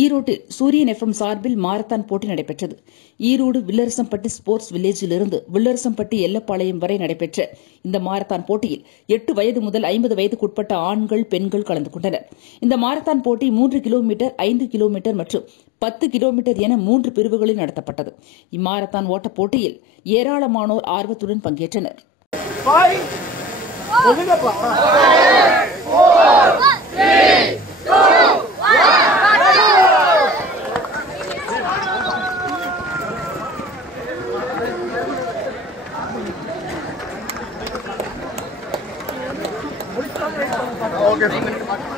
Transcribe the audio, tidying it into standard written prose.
ஈரோட்டில் சூரியன் எஃப்எம் சார்பில் மாரத்தான் போட்டி நடைபெற்றது. ஈரோடு வில்லரசம்பட்டி ஸ்போர்ட்ஸ் வில்லேஜிலிருந்து வில்லரசம்பட்டி எல்லப்பாளையம் வரை நடைபெற்ற இந்த மாரத்தான் போட்டியில் 8 வயது முதல் 50 வயதுக்குட்பட்ட ஆண்கள், பெண்கள் கலந்து கொண்டனர். இந்த மாரத்தான் போட்டி 3 கிலோமீட்டர், 5 கிலோமீட்டர் மற்றும் 10 கிலோமீட்டர் என 3 பிரிவுகளில் நடத்தப்பட்டது. இம்மாரத்தான் ஓட்டப் போட்டியில் ஏராளமானோர் ஆர்வத்துடன் பங்கேற்றனர். Okay.